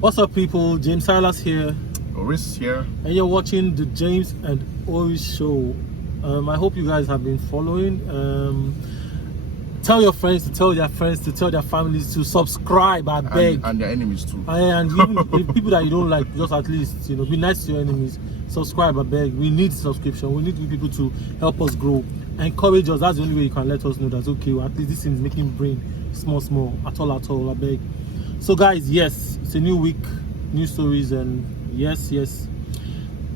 What's up, people? James Silas here. Oris here. And you're watching the James and Oris show. I hope you guys have been following. Tell your friends to tell their friends to tell their families to subscribe, I beg. And their enemies too. And even the people that you don't like, just at least, be nice to your enemies. Subscribe, I beg. We need subscription. We need people to help us grow. Encourage us. That's the only way you can let us know that, okay, well, at least this thing is making brain small, at all, I beg. So guys, yes, it's a new week, new stories, and yes.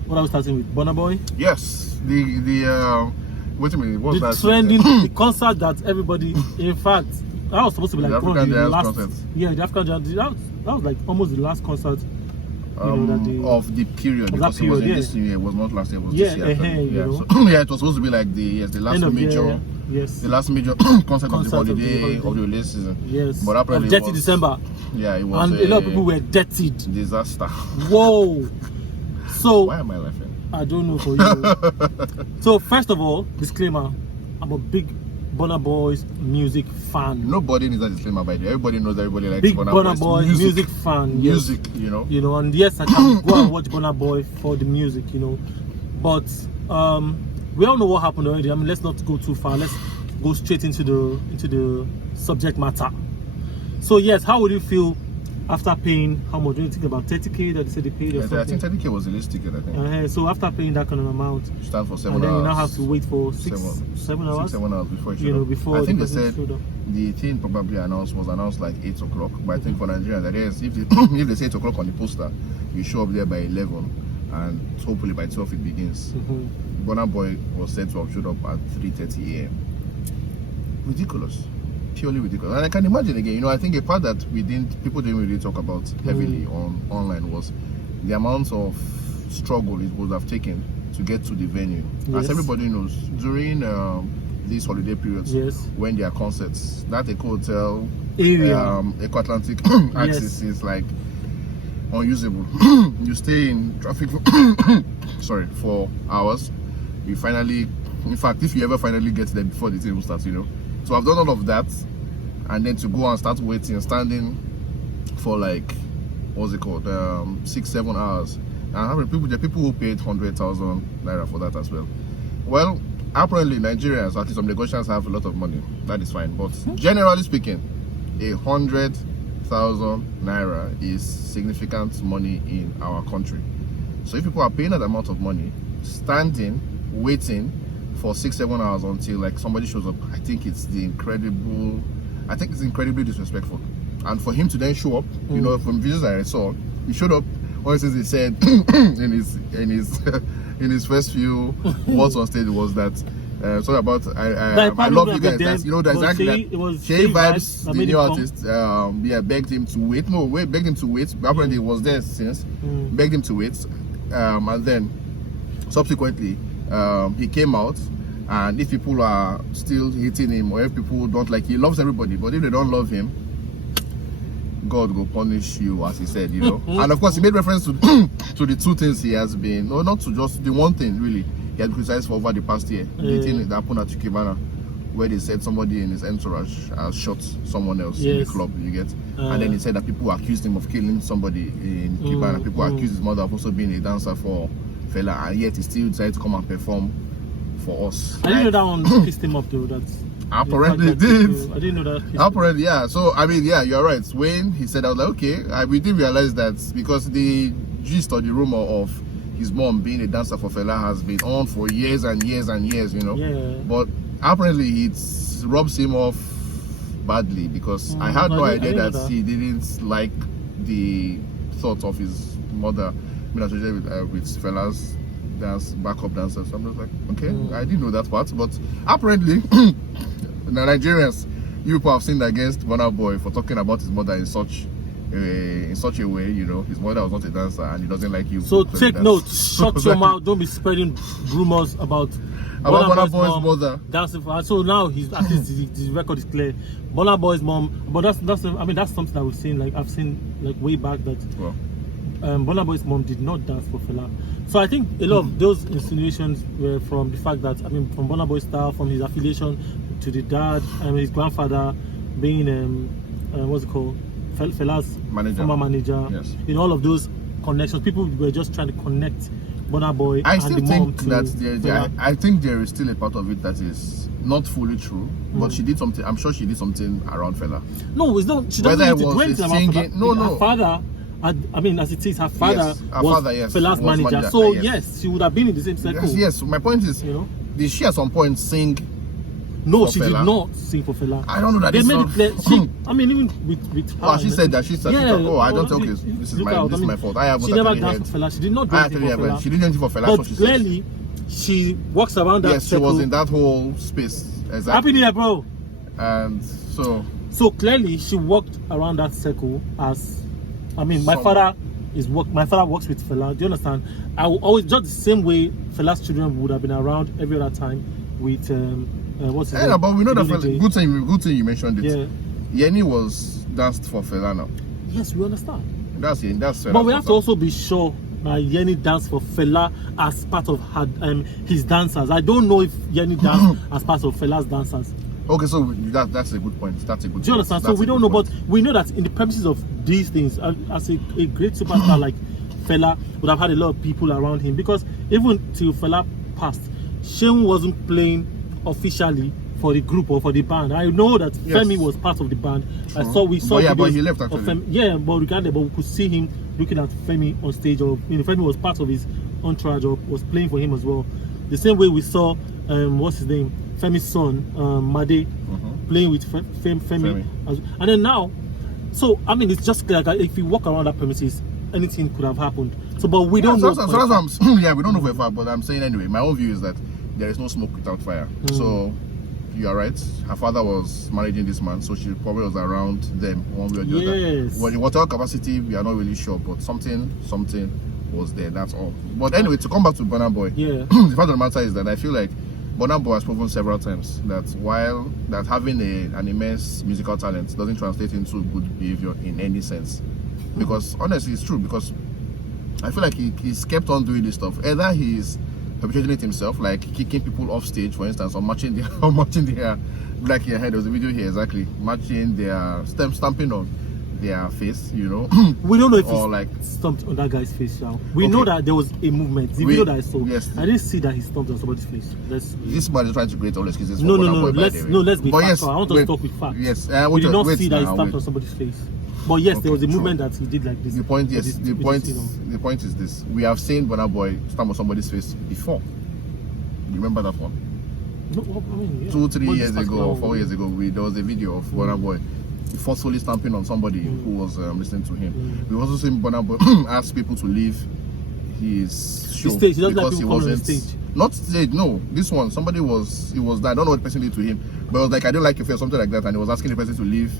What are we starting with? Burna Boy? Yes. Wait a minute, what's the that? Trending, the concert that everybody, in fact, that was supposed to be like the one of the last concert. Yeah, the African Dance. That was like almost the last concert. Of the period, of because that it was period, in this year. It was not last year. It was Yeah, this year. you So, yeah, it was supposed to be like the last End of major, year, yes. the last major concert of the holiday of the holiday season. Yes, but apparently of Dirty it was, December. Yeah, it was. And a lot of people were dirtied. Disaster. Whoa. So why am I laughing? I don't know for you. So first of all, disclaimer: I'm a big Burna Boy's music fan. Nobody needs a disclaimer, by the way. Everybody knows everybody likes Big Burna Boy music fan. Music, yes. And yes, I can go and watch Burna Boy for the music, But we all know what happened already. I mean, let's not go too far. Let's go straight into the subject matter. So yes, how would you feel after paying, how much do you think, about 30k that they said they paid? Or I think 30k was the list ticket, I think. So after paying that kind of amount, you stand for 7 and then hours. You now have to wait for 7 hours. 7 hours before it showed up. Before I think they said the thing probably was announced like 8 o'clock. But I think for Nigeria, that is, if they say 8 o'clock on the poster, you show up there by 11, and hopefully by 12 it begins. Burna Boy was said to have showed up at 3:30 a.m. Ridiculous. Purely ridiculous. And I can imagine again, I think a part that people didn't really talk about heavily online was the amount of struggle it would have taken to get to the venue. Yes. As everybody knows, during these holiday periods, when there are concerts, that Eco Hotel area, Eco-Atlantic axis is like unusable. You stay in traffic for hours. You finally, in fact, if you ever finally get there before the table starts, So I've done all of that, and then to go and start waiting, standing for like, what's it called, 6-7 hours. And there are people who paid 100,000 naira for that as well. Well, apparently Nigerians, at least some Lagosians, have a lot of money. That is fine. But generally speaking, 100,000 naira is significant money in our country. So if people are paying that amount of money, standing, waiting for 6-7 hours until like somebody shows up, I think it's incredibly disrespectful. And for him to then show up, from videos I saw, he showed up. Honestly, he said in his first few words on stage was that sorry about I love you guys. That's, that's exactly that. Shay Vibes, the new artist, begged him to wait. Begged him to wait. Apparently, he was there since. Begged him to wait, and then subsequently he came out. And if people are still hating him, or if people don't like, he loves everybody, but if they don't love him, God will punish you, as he said, And of course, he made reference to the two things he has been, no, not to just the one thing really, he had criticized for over the past year. The thing that happened at Kibana, where they said somebody in his entourage has shot someone else in the club, you get. And then he said that people accused him of killing somebody in Kibana. People accused his mother of also being a dancer for Fela, and yet he still decided to come and perform for us. I didn't know that one pissed him off though. Apparently it did. I didn't know that. Apparently, yeah. So I mean, yeah, you're right. When he said, I was like, okay, we didn't realize that, because the gist or the rumor of his mom being a dancer for Fela has been on for years and years and years, Yeah. But apparently it rubs him off badly, because I had no idea that he didn't like the thought of his mother being associated with Fela's backup dancers. So I'm just like, okay, I didn't know that part. But apparently the Nigerians, you people have sinned against Burna Boy for talking about his mother in such a way, his mother was not a dancer and he doesn't like you. So take note, shut your mouth, don't be spreading rumors about Burna Boy's mother dancing for her. So now at least the record is clear. Burna Boy's mom, but that's something that we've seen, like I've seen like way back, that Burna Boy's mom did not dance for Fela. So I think a lot of those insinuations were from the fact that, from Burna Boy's style, from his affiliation to the dad, his grandfather being what's it called, Fela's former manager. Yes. In all of those connections, people were just trying to connect Burna Boy I and still the mom think to that I think there is still a part of it that is not fully true, but she did something. I'm sure she did something around Fela. No, it's not. She doesn't need to do anything about Fela. No. Her father, I mean, as it is, her father was Fela's manager. So yes, she would have been in the same circle. Yes. My point is, did she at some point sing? No, she did not sing for Fela. I don't know that. They made it clear. I mean, even with her. Oh, she said that. She said, "Oh, I don't okay. This is my fault. I have." She never danced for Fela. She did not do anything for Fela. She didn't do anything for Fela. But clearly, she walks around that circle. Yes, she was in that whole space. Exactly. Happy New Year, bro. And so clearly, she walked around that circle as, I mean, my father works with Fela. Do you understand? I will always, just the same way Fela's children would have been around every other time with what's his name? But we know that good thing you mentioned it. Yeah. Yenny was danced for Fela now. Yes, we understand. That's Fela. But we have to also be sure that Yenny danced for Fela as part of his dancers. I don't know if Yenny danced as part of Fela's dancers. Okay, so that's a good point. That's a good point. Do you understand? So we don't know, but we know that in the premises of these things, as a great superstar like Fela would have had a lot of people around him, because even till Fela passed, Seun wasn't playing officially for the group or for the band. I know that Femi was part of the band. We saw but he left actually. But regardless, but we could see him looking at Femi on stage, or Femi was part of his entourage or was playing for him as well. The same way we saw what's his name, Femi's son, Made, playing with Femi. And then now, so I mean, it's just like if you walk around that premises, anything could have happened. So, but we don't know. We don't know for a fact, but I'm saying anyway. My own view is that there is no smoke without fire. So you are right. Her father was managing this man, so she probably was around them one way or the other. Well, in whatever capacity, we are not really sure, but something was there. That's all. But anyway, to come back to Burna Boy, the fact of the matter is that I feel like Burna Boy has proven several times that having an immense musical talent doesn't translate into good behavior in any sense. Because honestly, it's true. Because I feel like he's kept on doing this stuff. Either he's perpetrating it himself, like kicking people off stage, for instance, or matching their like here. There was a video here exactly matching their stamping on their face. We don't know if he stomped on that guy's face now. We know that there was a movement. The video that I saw, I didn't see that he stomped on somebody's face. This man is trying to create all excuses. No. Let's be factual. I want us to talk with facts. Yes, we did not see that he stomped on somebody's face. But yes, there was a movement that he did like this. The point is this: we have seen Burna Boy stamp on somebody's face before. You remember that one? No, I mean, 2-3 years ago or 4 years ago, there was a video of Burna Boy forcefully stamping on somebody who was listening to him. We also seen Burna Boy ask people to leave his show stage. He doesn't because like he wasn't on stage. Not stage. No, this one somebody was there. I don't know what the person did to him, but it was like, I don't like your face, something like that, and he was asking the person to leave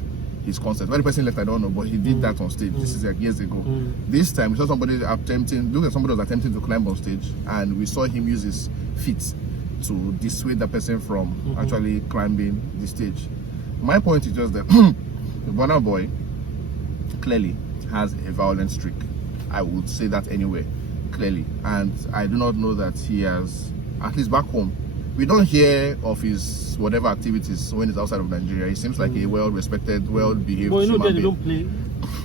his concert. When the person left, I don't know, but he did that on stage. This is like years ago. This time we saw somebody was attempting to climb on stage, and we saw him use his feet to dissuade the person from actually climbing the stage. My point is just that Burna Boy clearly has a violent streak. I would say that anyway, clearly, and I do not know that he has, at least back home, we don't hear of his whatever activities when he's outside of Nigeria. He seems like a well-respected, well-behaved human being. Don't play.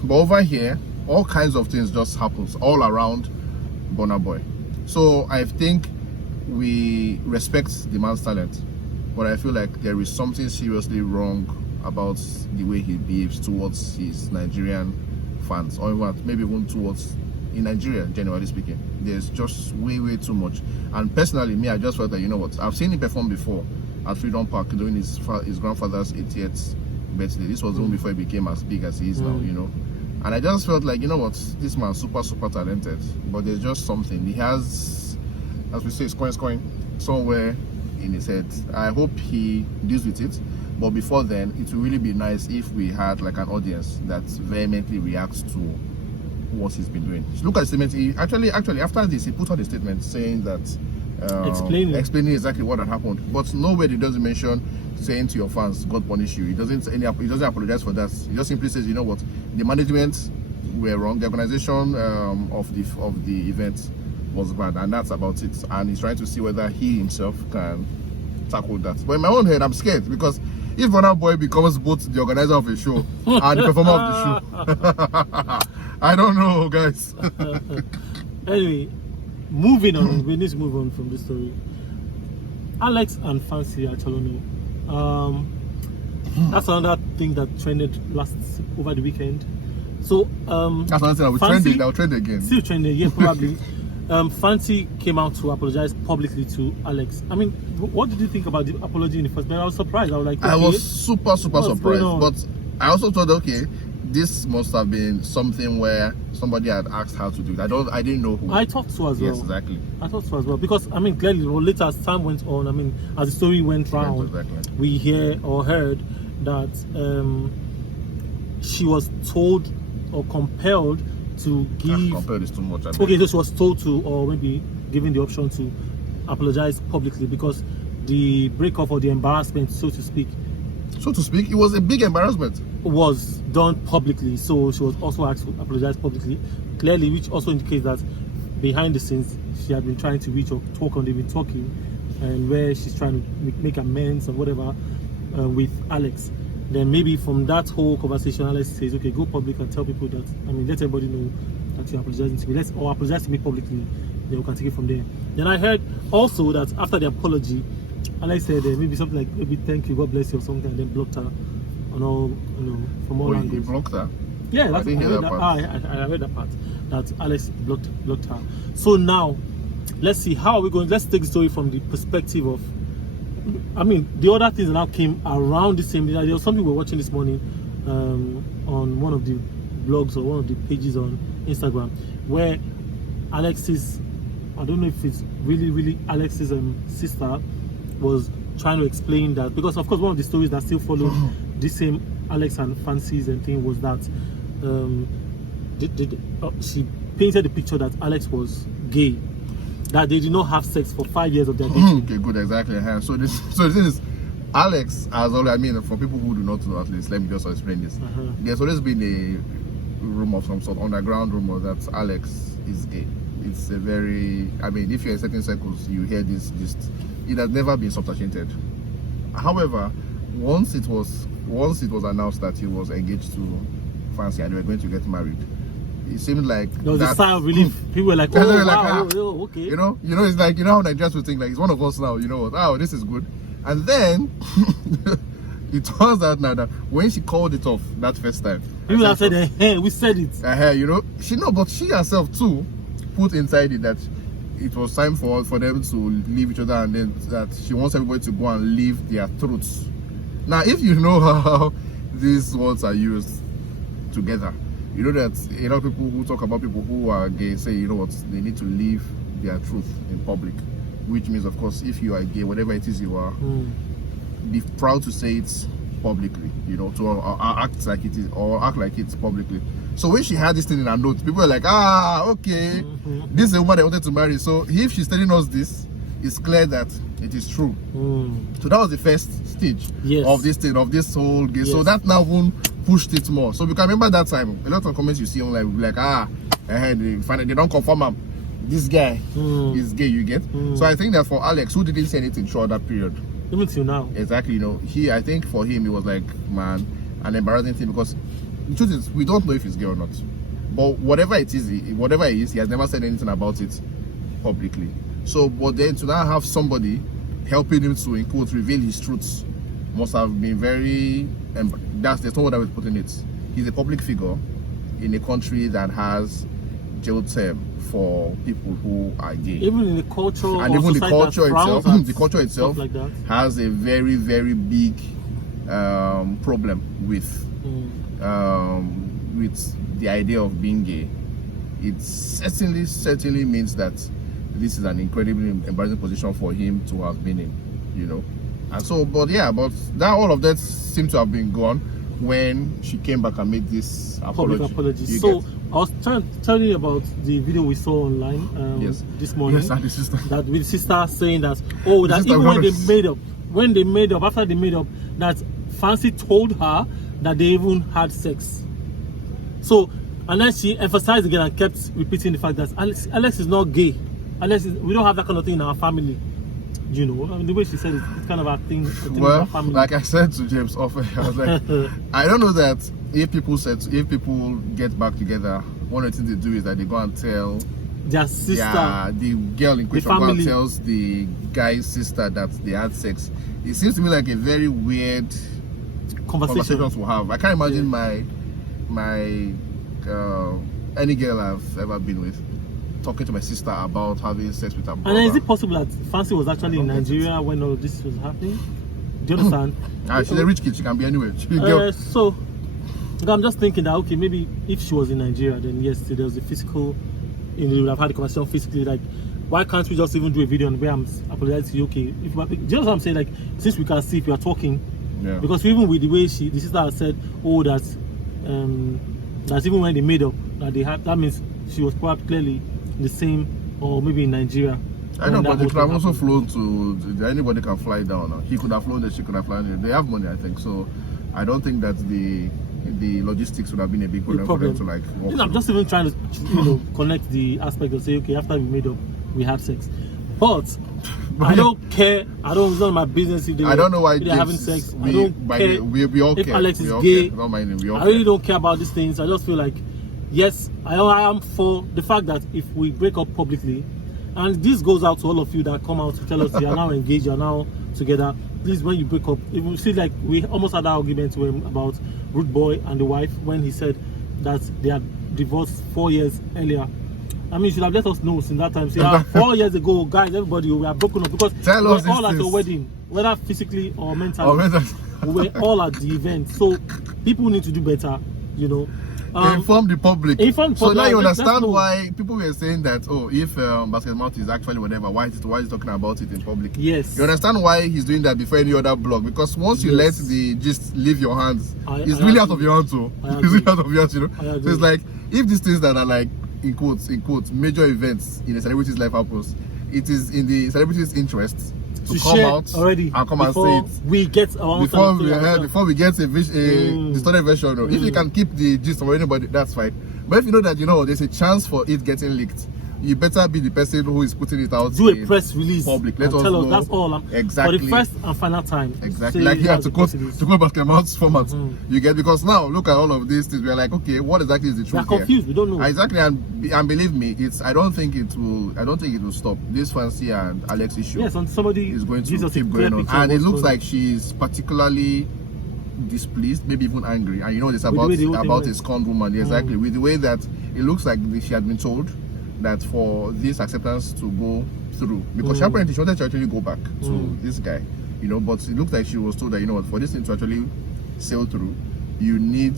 But over here, all kinds of things just happens all around Burna Boy. So I think we respect the man's talent, but I feel like there is something seriously wrong about the way he behaves towards his Nigerian fans, or maybe even towards in Nigeria, generally speaking. There's just way too much. And personally, me, I just felt that, I've seen him perform before at Freedom Park during his grandfather's 80th birthday. This was even before he became as big as he is now, And I just felt like, this man's super talented, but there's just something. He has, as we say, scoring somewhere in his head. I hope he deals with it. But before then, it would really be nice if we had like an audience that vehemently reacts to what he's been doing. Look at the statement. He actually after this, he put out a statement saying that explaining exactly what had happened. But nowhere he doesn't mention saying to your fans, God punish you. He doesn't apologize for that. He just simply says, you know what, the management were wrong. The organization of the event was bad, and that's about it. And he's trying to see whether he himself can tackle that. But in my own head, I'm scared because if Burna Boy becomes both the organizer of a show and the performer of the show, I don't know, guys. Anyway, moving on. We need to move on from this story. Alexx and Fancy Acholonu. That's another thing that trended over the weekend. So that's another thing that will trend. That will trend again. Still trending, yeah, probably. Fancy came out to apologize publicly to Alexx. I mean, what did you think about the apology in the first place? I was surprised. I was like, okay, I was super surprised. But I also thought, okay, this must have been something where somebody had asked her to do it. I didn't know who. I thought so as well. Yes, exactly. I thought so as well. Because, I mean, clearly, later as time went on, I mean, as the story went round, we heard that she was told or compelled to give... compelled is too much. Okay, so she was told to, or maybe given the option to apologize publicly because the breakup or the embarrassment, so to speak, it was a big embarrassment. Was done publicly, so she was also asked to apologize publicly, clearly, which also indicates that behind the scenes she had been trying to reach or talk on, they've been talking, and where she's trying to make amends or whatever with Alexx. Then maybe from that whole conversation, Alexx says, okay, go public and tell people that, I mean, let everybody know that you're apologizing to me, or apologize to me publicly, then we can take it from there. Then I heard also that after the apology, Alexx said maybe something like, maybe thank you, God bless you or something, and then blocked her on all, from all angles. He blocked her? Yeah, I didn't hear that part. I read that part, that Alexx blocked her. So now, let's see, how are we going? Let's take the story from the perspective of, I mean, the other things that now came around the same day. There was something we were watching this morning on one of the blogs or one of the pages on Instagram, where Alexx's, I don't know if it's really Alexx's sister was trying to explain that, because of course one of the stories that still followed this same Alexx and Fancy's and thing was that she painted the picture that Alexx was gay, that they did not have sex for 5 years of their dating. Okay, good, exactly. So this is Alexx, as always. I mean, for people who do not know, at least let me just explain this. There's always been a rumor, some sort of underground rumor, that Alexx is gay. It's a very, I mean, if you're in certain circles, you hear this gist. It has never been substantiated. However, once it was announced that he was engaged to Fancy and they were going to get married, it seemed like there was a sigh of relief. People were like, oh, wow, okay. You know, it's like, you know how Nigerians would think, like, it's one of us now, you know what, oh, this is good. And then it turns out now that when she called it off that first time, people have said, hey, we said it. You know, but she herself too put inside it that it was time for them to leave each other, and then that she wants everybody to go and leave their truths. Now, if you know how these words are used together, you know that a lot of people who talk about people who are gay say, you know what, they need to leave their truth in public, which means, of course, if you are gay, whatever it is you are, be proud to say it publicly, you know, to act like it is, or act like it's publicly. So when she had this thing in her notes, people were like, okay, this is the woman they wanted to marry. So if she's telling us this, it's clear that it is true. So that was the first stage of this thing, of this whole gay. So that now even pushed it more. So you can remember that time, a lot of comments you see online will be like, they don't confirm him. This guy is gay, you get? So I think that for Alexx, who didn't say anything throughout that period, even till now, exactly, you know, I think for him it was like, man, an embarrassing thing, because the truth is, we don't know if he's gay or not. But whatever it is, he has never said anything about it publicly. So, but then to now have somebody helping him to, in quotes, reveal his truths must have been very, there's no word I was putting it. He's a public figure in a country that has jail term for people who are gay. Even in the culture, and even the culture itself, like that, has a very, very big problem with the idea of being gay. It certainly means that this is an incredibly embarrassing position for him to have been in, you know. And so, but that all of that seemed to have been gone when she came back and made this apology. So I was telling you about the video we saw online this morning. Yes, and the sister. That with the sister saying that, that even when they made up, after they made up, that Fancy told her that they even had sex. So, and then she emphasized again and kept repeating the fact that Alexx is not gay. We don't have that kind of thing in our family. you know, I mean, the way she said it, it's kind of a thing. Well, like I said to James often, I was like, I don't know that if people get back together, one of the things they do is that they go and tell their sister. Yeah, the girl in question go and tells the guy's sister that they had sex. It seems to me like a very weird conversation to have. I can't imagine my any girl I've ever been with talking to my sister about having sex with her brother. And is it possible that Fancy was actually in Nigeria when all of this was happening? Do you understand? She's a rich kid, she can be anywhere. So I'm just thinking that, okay, maybe if she was in Nigeria, then yes, there was a physical, you know, we would have had a conversation physically, like, why can't we just even do a video on where I'm apologizing to you? Okay, do you know what I'm saying? Like, since we can see if you are talking, because even with the way the sister has said, oh, that's even when they made up, that means she was probably clearly the same, or maybe in Nigeria. I know, but they could have also flown to, anybody can fly down. He could have flown there, she could have flown there. They have money, I think. So I don't think that the logistics would have been a big problem for them to like walk. You know, I'm just even trying to, you know, connect the aspect of say, okay, after we made up, we had sex. But I don't care. It's not my business if I don't know why they're having sex. I don't care. We all care. If Alexx is gay, don't mind him. I really don't care about these things. I just feel like, yes, I am for the fact that if we break up publicly, and this goes out to all of you that come out to tell us you are now engaged, you are now together. Please, when you break up, if we see, like, we almost had that argument to him about Rude Boy and the wife when he said that they had divorced 4 years earlier. I mean, you should have let us know since that time. Say, 4 years ago, guys, everybody, we are broken up because we were all at the wedding, whether physically or mentally. We were all at the event. So people need to do better, you know. Inform the public. So now you understand why people were saying that, oh, if Basketmouth is actually whatever, why is he talking about it in public? Yes. You understand why he's doing that before any other blog? Because once you let the gist leave your hands, it's really out of your hands, so it's really out of your hands, you know. So it's like, if these things that are like in quotes, major events in a celebrity's life happens, it is in the celebrity's interests to come out already and come and say it. We get our before we get a distorted version. If you can keep the gist from anybody, that's fine. But if you know that there's a chance for it getting leaked, you better be the person who is putting it out. Do a press release. Public. Let us tell know. us. That's all. Exactly. For the first and final time. Exactly. Like you have to go Basketmouth's format. You get, because now look at all of these things. We are like, okay, what exactly is the truth? We are confused. We don't know. Exactly. And believe me, I don't think it will stop. This Fancy and Alexx issue. Yes, and somebody is going to keep going on. And it looks like she's particularly displeased, maybe even angry. And it's about a scorned woman. Exactly. With the way that it looks like she had been told that for this acceptance to go through, because apparently she wanted to actually go back to this guy, but it looked like she was told that for this thing to actually sail through, you need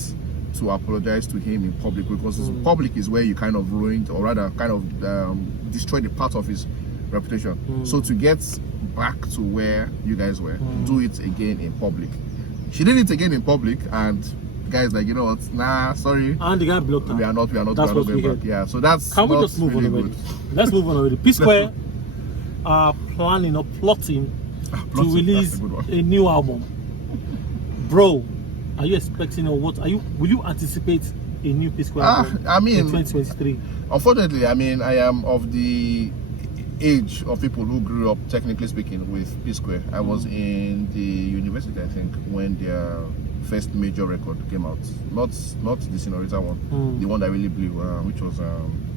to apologize to him in public, because public is where you kind of ruined, or rather kind of destroyed a part of his reputation. So to get back to where you guys were, do it again in public. She did it again in public, and guys like, what, nah, sorry, and the guy blocked her. We are not going back. Yeah, so that's can we just move really on already? Let's move on already. Psquare are planning or plotting to release a new album. Bro, are you expecting, or what will you anticipate a new Psquare album in 2023? Unfortunately, I am of the age of people who grew up, technically speaking, with Psquare. I was in the university, I think, when their first major record came out. Not the Senorita one, the one that really blew, which was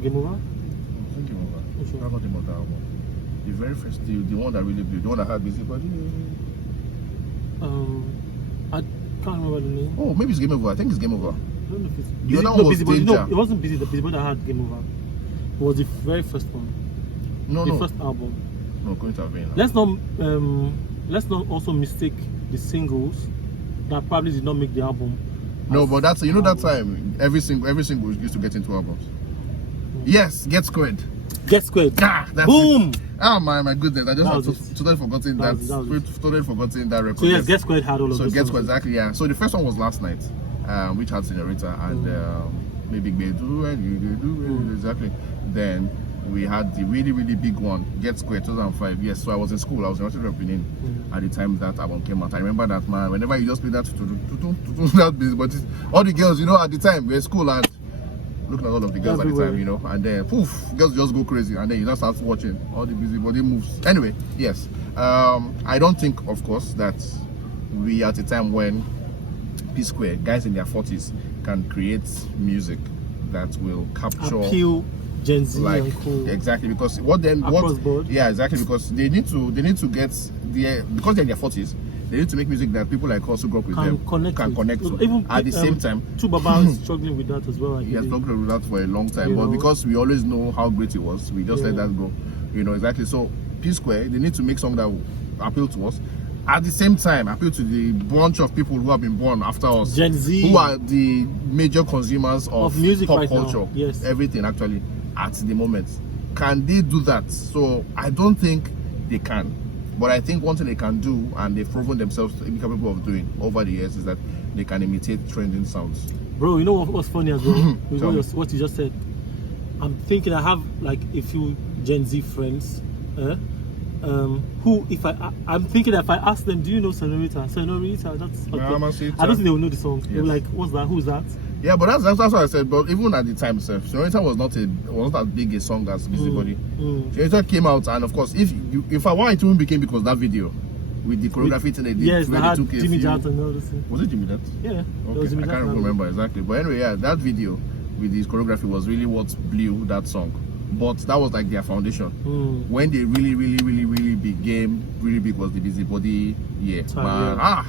Game Over? I think Game Over. Not the Mother album. The very first, the one that really blew, the one that had Busybody. I can't remember the name. Oh, maybe it's Game Over. I think it's Game Over. I don't know if it's the other one was Busybody. Danger. No, it wasn't Busy. The Busybody that had Game Over. It was the very first one. The first album. No, going to have been. Let's not also mistake the singles that probably did not make the album. No, but that's that time every single used to get into albums. Yes, Get Squared. Get Squared. That's boom. It. Oh my goodness! I just totally forgotten that record. So yes, Get Squared had all of those. So Get Squared, exactly, yeah. So the first one was Last Night, which had Senorita and maybe Bedu and You Do exactly. Then we had the really, really big one, Get Squared, 2005. Yes, so I was in school. I was in Benin at the time that album came out. I remember that, man. Whenever you just play that, that busy, but all the girls, at the time, we were in school, and looking at all of the girls everywhere. At the time, you know, and then poof, girls just go crazy, and then you just start watching all the busybody moves. Anyway, yes, I don't think, of course, that we are at a time when Psquare, guys in their 40s, can create music that will capture appeal Gen Z like and cool. Exactly, because yeah, exactly, because they need to get because they're in their 40s. They need to make music that people like us who grew up with them can connect to. Even at the same time, Baba is struggling with that as well. He has struggled with that for a long time, but because we always know how great it was, we just let that go. You know, exactly. So Psquare, they need to make songs that will appeal to us. At the same time, appeal to the bunch of people who have been born after us, Gen Z, who are the major consumers of music, pop right culture. Now. Yes, everything actually at the moment. Can they do that? So I don't think they can. But I think one thing they can do, and they've proven themselves to be capable of doing over the years, is that they can imitate trending sounds. Bro, you know what's funny as well? With what you just said. I'm thinking I have like a few Gen Z friends, who, I'm thinking that if I ask them, do you know Senorita? That's I don't think they will know the song. Yes. They'll be like, what's that? Who's that? Yeah, but that's what I said. But even at the time, Senorita was not as big a song as Busybody. Senorita came out, and of course, if I want it even became because that video with the choreography thing they did, yes, where they they took Jimmy Jat and all this thing. Was it Jimmy Jat? Yeah, okay. I can't remember exactly. But anyway, yeah, that video with his choreography was really what blew that song. But that was like their foundation. When they really became really big was the Busybody. Yeah, man.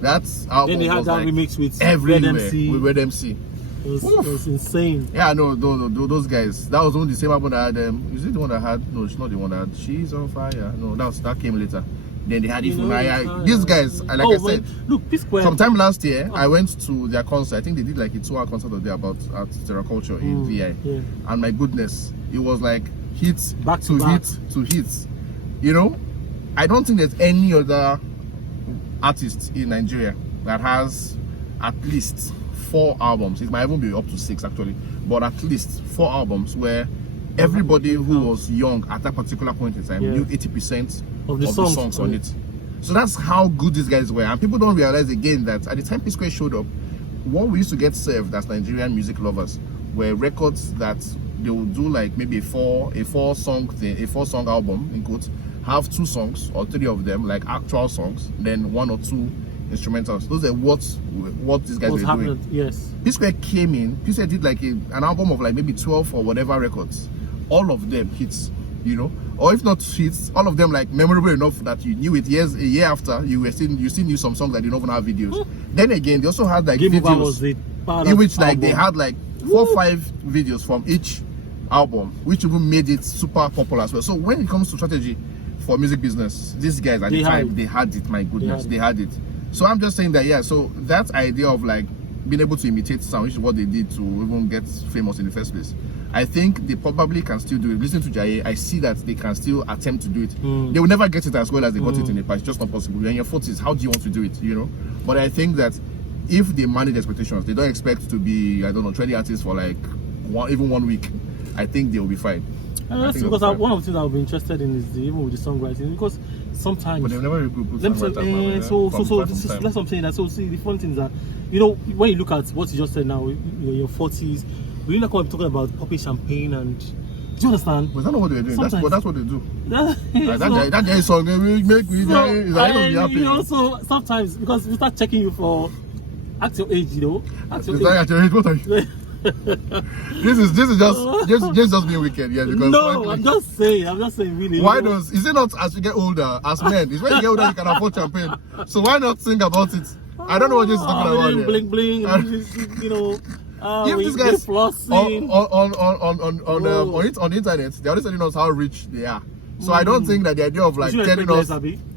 That's then they had that like remix with Red MC. It was insane. Yeah, no, those guys. That was only the same album that had is it the one that had? No, it's not the one that had She's on Fire. No, that came later. Then they had these guys, like I said, look, Psquare. Sometime last year, I went to their concert. I think they did like a 2-hour concert of there at Terraculture in VI. Yeah. And my goodness, it was like hits back to hits. You know, I don't think there's any other artist in Nigeria that has at least 4 albums. It might even be up to 6 actually, but at least 4 albums where everybody who was young at that particular point in time knew 80% of the songs on it. So that's how good these guys were. And people don't realize again that at the time Psquare showed up, what we used to get served as Nigerian music lovers were records that they would do like maybe a four song album in quotes, have 2 songs or 3 of them like actual songs, then 1 or 2 instrumentals. Those are what these guys were doing. Yes. Psquare came in. Psquare did like an album of like maybe 12 or whatever records. All of them hits, you know, or if not hits, all of them like memorable enough that you knew it a year after. You still knew some songs that you don't even have videos. Then again, they also had like videos in which like they had like 4 or 5 videos from each album, which even made it super popular as well. So when it comes to strategy for music business, these guys at the time they had it. My goodness, they had it. So I'm just saying that, yeah, so that idea of like being able to imitate sound, which is what they did to even get famous in the first place, I think they probably can still do it. Listening to Jaye, I see that they can still attempt to do it. They will never get it as well as they got it in the past. It's just not possible. You're in your 40s, how do you want to do it, you know? But I think that if they manage expectations, they don't expect to be, I don't know, 20 artists for like even 1 week, I think they will be fine. That's because one of the things I'll be interested in is even with the songwriting, because sometimes. But they've never really put that's what I'm saying. That so see the fun thing is that, you know, when you look at what you just said now, in your 40s, we're not talking about popping champagne and. Do you understand? But that's not what they're doing. That's what they do. That guy song make me happy. You know, so sometimes because we start checking you for at your age, you know. At your age, what are you? this is just being wicked, yeah. Because I'm just saying really. Why is it not as you get older, as men? It's when you get older you can afford champagne. So why not sing about it? I don't know what this is talking about. Bling bling, you know. If these guys on the internet, they're always telling us how rich they are. So I don't think that the idea of like telling us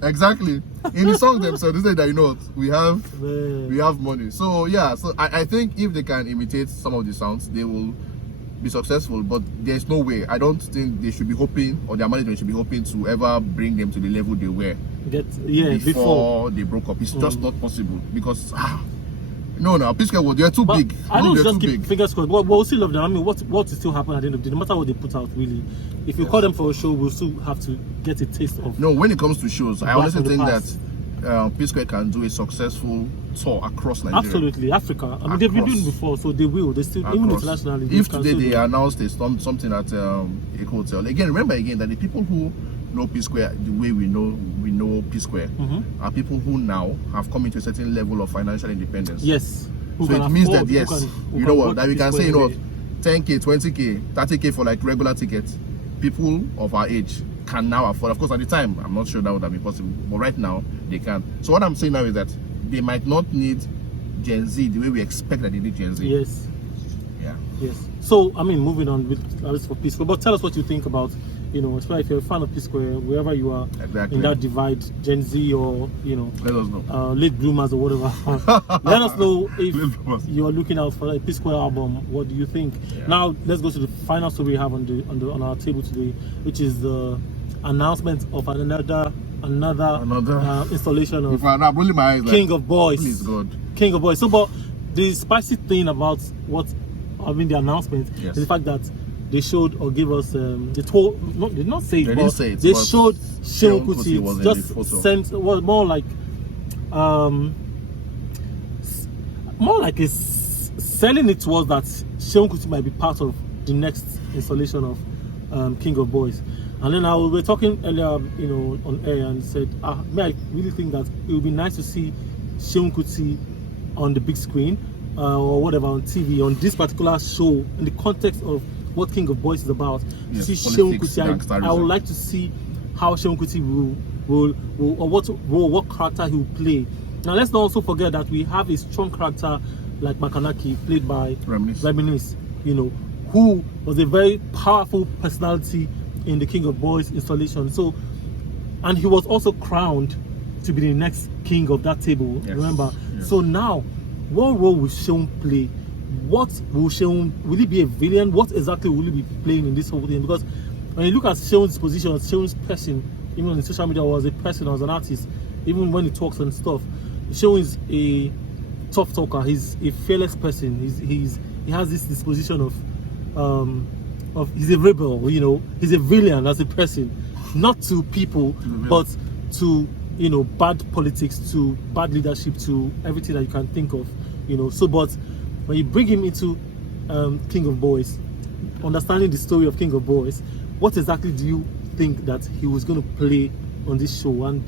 exactly in the songs themselves, they say that, you know, we have money. So yeah, so I think if they can imitate some of the sounds, they will be successful. But there's no way. I don't think they should be hoping, or their management should be hoping to ever bring them to the level they were before they broke up. It's just not possible because. No, Psquare, they're too big. I don't just keep fingers crossed. But we'll still love them. I mean, what will still happen at the end of the day, no matter what they put out, really. If you call them for a show, we'll still have to get a taste of. No, when it comes to shows, I honestly think that Psquare can do a successful tour across Nigeria. Absolutely, Africa. I mean, they've been doing it before, so they will. They still, even internationally. If today they announced something at a hotel, again, remember that the people who know Psquare the way we know Psquare are people who now have come into a certain level of financial independence. Yes. So it means that that we can say 10k, 20k, 30k for like regular tickets. People of our age can now afford. Of course, at the time, I'm not sure that would have been possible, but right now they can. So what I'm saying now is that they might not need Gen Z the way we expect that they need Gen Z. Yes. Yeah. Yes. So I mean, moving on with Alice for Psquare, but tell us what you think about, especially if you're a fan of Psquare, wherever you are in that divide, Gen Z or let us know. Late bloomers or whatever. Let us know if you are looking out for a Psquare album. What do you think? Yeah. Now let's go to the final story we have on our table today, which is the announcement of another installation of I'm rolling my eyes King of Boys. Please God. King of Boys. So, but the spicy thing about the announcement is the fact that they showed or gave us they did not say it, they but didn't say it, they showed Seun Kuti. was just sent was more like selling it was that Seun Kuti might be part of the next installation of King of Boys. And then we were talking earlier, on air, and said, I really think that it would be nice to see Seun Kuti on the big screen or whatever on TV on this particular show in the context of what King of Boys is about. Yes, see Seun Kuti, I would like to see how Seun Kuti will or what character he will play. Now let's not also forget that we have a strong character like Makanaki, played by Reminisce, who was a very powerful personality in the King of Boys installation. So, and he was also crowned to be the next king of that table. Yes. Remember? Yes. So now, what role will Seun play? What will he be a villain? What exactly will he be playing in this whole thing? Because when you look at Seun's position, Seun's person, even on social media, was a person, as an artist, even when he talks and stuff, Seun is a tough talker. He's a fearless person. He has this disposition of he's a rebel, he's a villain as a person, not to people, but to bad politics, to bad leadership, to everything that you can think of, So, but when you bring him into King of Boys, understanding the story of King of Boys, what exactly do you think that he was going to play on this show? And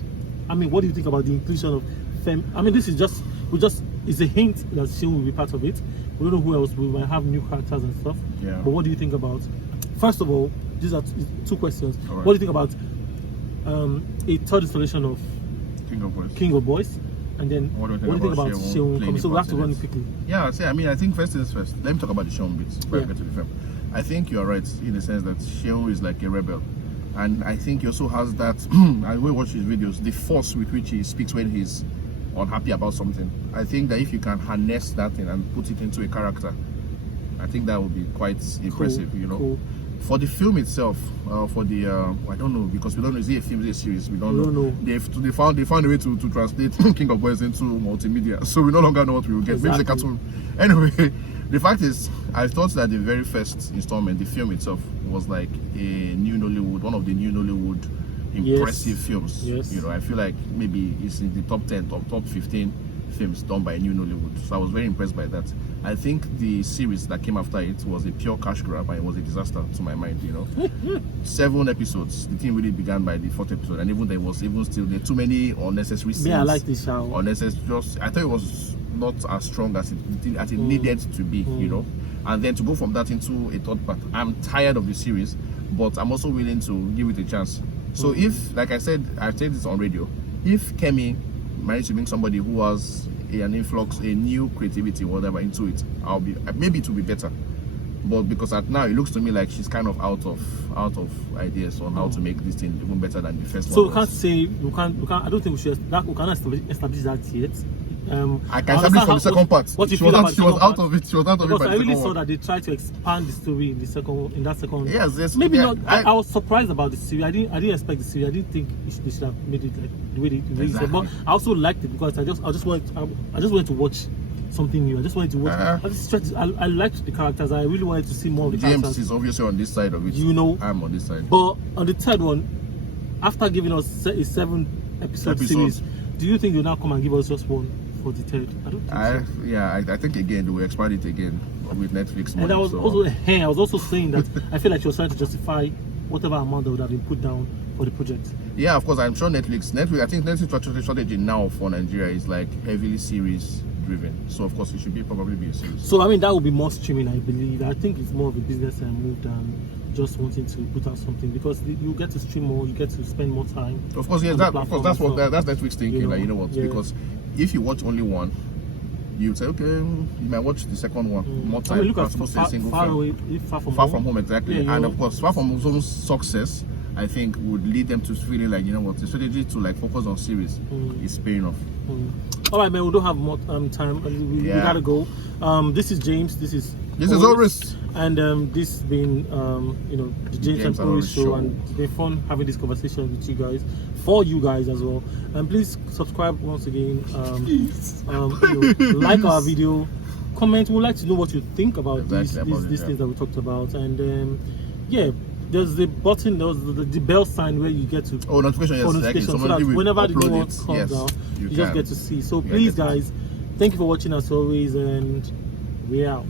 I mean, what do you think about the inclusion of this is just it's a hint that Seun will be part of it. We don't know who else. We might have new characters and stuff. Yeah. But what do you think about? First of all, these are two questions. Right. What do you think about a third installation of King of Boys? And then what do you think about Seun? So we have to run it quickly. Yeah, I think first things first. Let me talk about the Seun bit before I get to the film. I think you are right in the sense that Seun is like a rebel, and I think he also has that. I will watch his videos. The force with which he speaks when he's unhappy about something. I think that if you can harness that thing and put it into a character, I think that would be quite impressive. Cool. For the film itself, for the I don't know, because we don't know, is it a film, is it a series? We don't know. They found a way to translate King of Boys into multimedia, so we no longer know what we will get. Maybe it's a cartoon. Anyway, the fact is, I thought that the very first installment, the film itself, was like a new Nollywood, one of the new Nollywood impressive films. Yes. I feel like maybe it's in the top 10 or top 15 films done by new Nollywood. So I was very impressed by that. I think the series that came after it was a pure cash grab, and it was a disaster to my mind. 7 episodes. The thing really began by the 4th episode, and there was too many unnecessary scenes. Yeah, I like this show. I thought it was not as strong as it needed to be. And then to go from that into a third part. I'm tired of the series, but I'm also willing to give it a chance. So if, like I said, I've said this on radio, if Kemi managed to bring somebody who has an influx, a new creativity, whatever, into it, maybe it will be better. But because now it looks to me like she's kind of out of ideas on how to make this thing even better than the first one. So we can't say we can't. I don't think we cannot establish that yet. I can establish from the second part. What you she feel was about she was out of it. She was out of it. Because by I really the saw one. that they tried to expand the story in that second. Yes. Maybe yeah, not. I was surprised about the series. I didn't expect the series. I didn't think they should have made it like the way they said. But I also liked it because I just wanted to watch something new. I just wanted to watch. I liked the characters. I really wanted to see more of the characters. James is obviously on this side of it. I'm on this side. But on the third one, after giving us a 7-episode series, do you think you'll now come and give us just one for the third? I don't think so. Yeah, I think again they will expand it again with Netflix money. And I was also saying that I feel like she was trying to justify whatever amount that would have been put down for the project. Yeah, of course, I'm sure Netflix. I think Netflix strategy now for Nigeria is like heavily series driven. So of course it should probably be a series. So I mean that would be more streaming, I believe. I think it's more of a business move than just wanting to put out something, because you get to stream more, you get to spend more time. Of course, yes, that's Netflix thinking. Like, you know what? Yeah. Because if you watch only one, you say, okay, you might watch the second one more time. I mean, look at Far From Home, exactly. Yeah, and of course, Far From Home's success, I think, would lead them to feeling like, you know what, the strategy to like focus on series is paying off. All right, man, we don't have more time. We gotta go. This is James. This is Oris. And this has been, the James and Oris show, and it's been fun having this conversation with you guys, for you guys as well. And please subscribe once again. Like our video, comment. We'd like to know what you think about these things that we talked about. And there's the button, there's the bell sign where you get to notification, so that whenever the new one comes out, you just get to see. So please, guys, thank you for watching as always, and we're out.